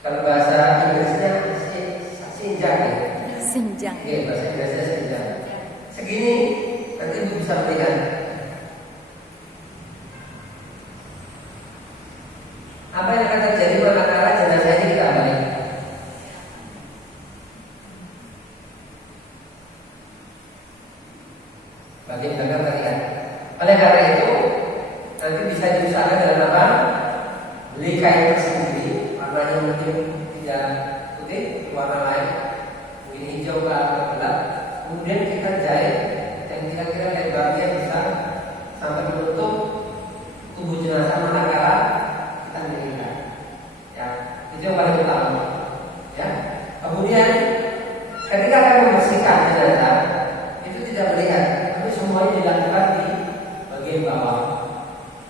Kalau bahasa Inggrisnya sinjang ya. Sinjang. Oke, bahasa Inggrisnya sinjang. Segini nanti Ibu bisa melihat. Apa yang akan terjadi manakala jenazah ini kita balik? Bagian belakang terlihat. Oleh karena itu nanti bisa diusahakan dengan apa? Beli kain tersendiri, warnanya mungkin tidak putih, warna lain, mungkin hijau atau gelap. Kemudian kita jahit dan kira-kira lebarnya bisa sampai menutup tubuh jenazah manakala kita meninggal. Ya, itu yang paling utama. Ya. Kemudian ketika akan membersihkan jenazah itu tidak melihat, tapi semuanya dilakukan di bagian bawah.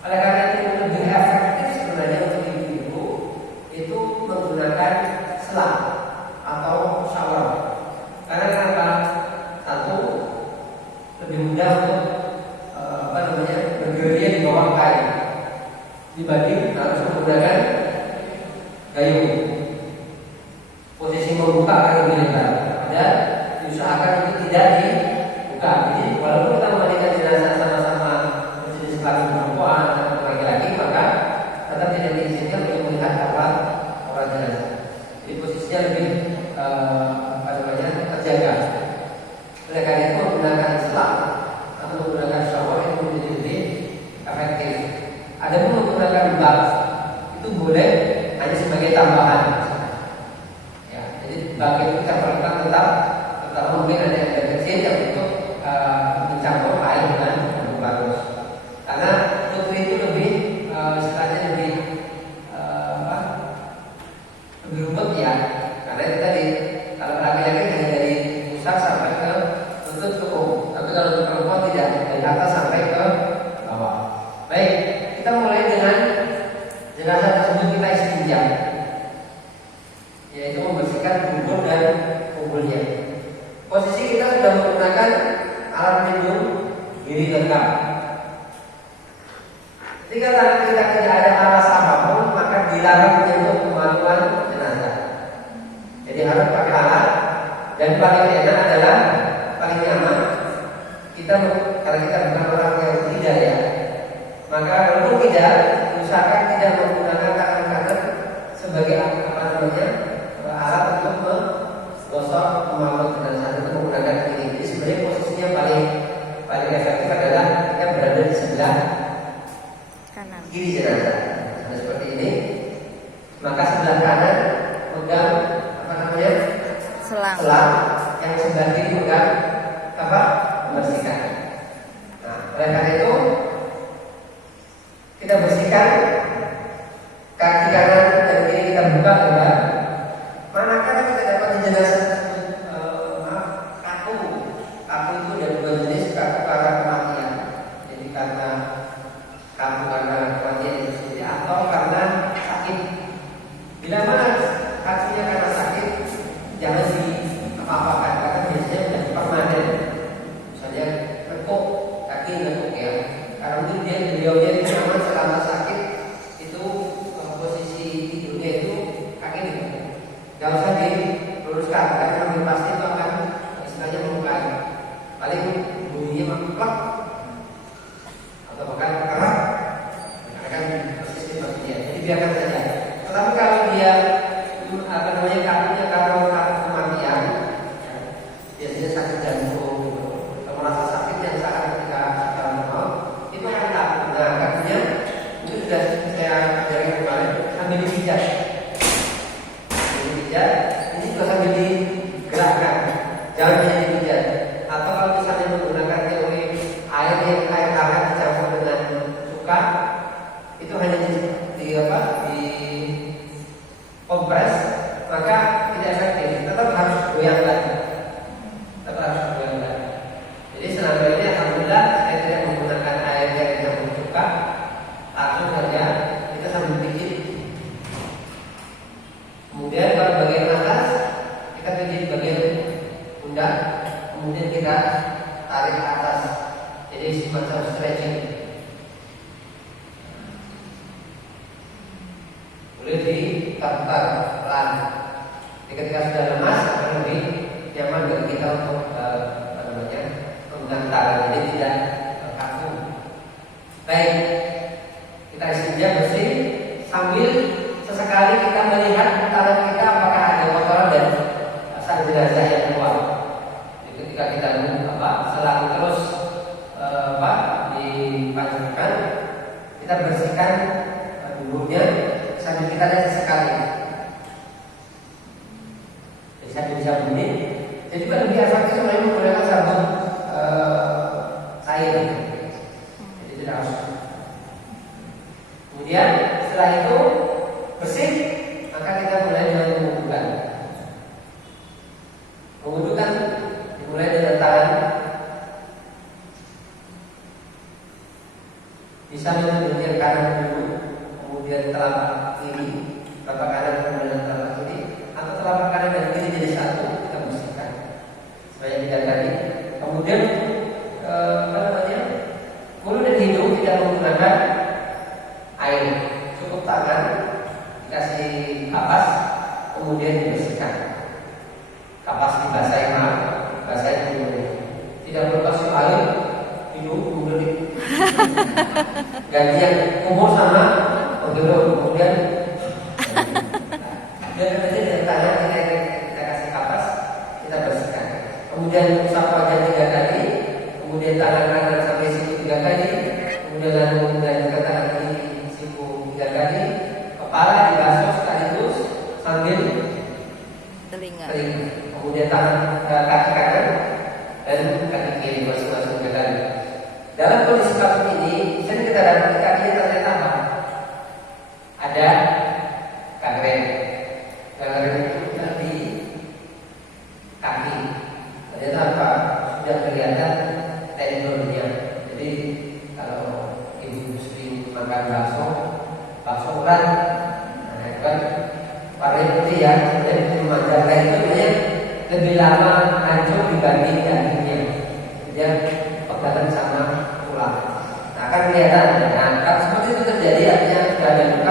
Oleh karena itu lebih efektif sebenarnya untuk ibu-ibu itu menggunakan selang atau shower. Karena kenapa? Satu, lebih mudah untuk bergerilya di bawah kain dibanding harus menggunakan gayung. Posisi membuka akan lebih lebar dan diusahakan itu tidak dibuka. Jadi walaupun kita memandikan jenazah sama-sama jenis kelamin perempuan atau laki-laki, maka tetap tidak diizinkan untuk melihat orang jenazah. Jadi posisinya lebih terjaga. Oleh karena itu menggunakan selang atau menggunakan shower itu menjadi lebih efektif. Ada pun menggunakan bak itu boleh hanya sebagai tambahan. Ya, jadi bak itu kita perlukan tetap mungkin ada yang kecil yang untuk mencampur air dengan bagus. Karena putri itu lebih istilahnya lebih rumit ya. Karena itu tadi kalau laki-laki hanya dari pusat sampai ke lutut cukup, tapi kalau untuk perempuan tidak, dari atas sampai ke bawah. Baik, kita mulai dengan jenazah tersebut kita istinja, yaitu membersihkan dubur dan kuburnya. Posisi kita sudah menggunakan alat pelindung diri lengkap. Ketika tangan kita tidak ada alas apapun, maka dilarang untuk kemaluan jenazah. Jadi harus pakai alat, dan paling enak adalah paling nyaman kita, karena kita bukan orang yang tidak ya, maka walaupun tidak, usahakan tidak menggunakan tangan kanan sebagai alat untuk menggosok kemaluan jenazah, untuk menggunakan kiri. Jadi sebenarnya posisinya paling efektif adalah kita berada di sebelah kanan kiri jenazah. Nah, seperti ini, maka sebelah kanan pegang selang yang sebelah kiri pegang membersihkan. Nah, oleh karena itu kita bersihkan kaki kanan dan kiri, kita buka lebar. Manakala kita dapat di jenazah kaku itu ada dua jenis, kaku karena kematian, jadi karena kaku karena kematian itu sendiri atau karena sakit. Bila mana kakinya karena sakit, jangan apa-apakan, karena biasanya sudah permanen. Misalnya lekuk, kaki lekuk ya, karena mungkin beliaunya itu memang selama sakit itu posisi tidurnya itu kaki lekuk. Gak usah diluruskan, karena lebih pasti itu akan istilahnya melukai. Paling bunyinya mengklak atau bahkan kerak, akan persis di bagian. Jadi biarkan saja. Tetapi kalau dia kakinya karena kematian, biasanya sakit jantung, atau merasa sakit yang sangat ketika secara normal, itu akan takut. Nah, kakinya itu sudah saya ajarkan kemarin sambil dipijat. Ini juga sambil digerakkan, jangan hanya dipijat. Atau kalau misalnya menggunakan teori air hangat dicampur dengan cuka, itu hanya di kompres, maka tidak efektif. Tetap harus goyangkan. Jadi selama ini alhamdulillah saya tidak menggunakan air yang dicampur cuka, langsung saja kita sambil pijit. Kemudian kalau bagian atas kita pijit bagian pundak, kemudian kita tarik ke atas, jadi semacam stretching. Boleh diputar-putar. pelan. Jadi ketika sudah lemas akan lebih nyaman bagi kita untuk menggunakan tangan, jadi tidak kaku. Baik, kita istinja bersih sambil sesekali kita melihat tangan kita apakah ada kotoran dan asal jenazah yang keluar. Jadi ketika kita selang terus dipanjangkan, kita bersihkan dulunya sambil kita lihat sesekali. Jadi sambil disabuni. Jadi juga lebih efektif sebenarnya menggunakan sabun cair. Jadi tidak harus. Kemudian setelah itu bersih, maka kita mulai dengan mengudukan. Mengudukan dimulai dengan tangan. Bisa menunjukkan kanan dulu, kemudian telapak kiri, telapak kanan kemudian telapak kiri, atau telapak kanan dan kiri jadi satu, kita bersihkan. Supaya tidak tadi. Kemudian mulut dan hidung tidak menggunakan air, cukup tangan dikasih kapas, kemudian dibersihkan. Kapas dibasahi basahi dulu. Tidak perlu kasih air, hidung kemudian gantian umur sama kemudian dan dengan tangan kita kasih kapas, kita bersihkan. Kemudian usap wajah 3 kali, kemudian tangan kanan sampai siku 3 kali, kemudian lalu dan tangan kiri siku 3 kali, kepala dibasuh sekaligus sambil Telinga. Kemudian tangan kaki kanan dan kaki kiri masing-masing 3 kali. Dalam kondisi seperti ini, sering kita dapat kakinya ternyata ada gangren. Gangren itu di kaki. Ternyata apa? Sudah kelihatan tendonnya. Jadi kalau ibu muslim makan bakso kan, nah itu kan warna putih ya. Kemudian majalah itu lebih lama hancur dibandingkan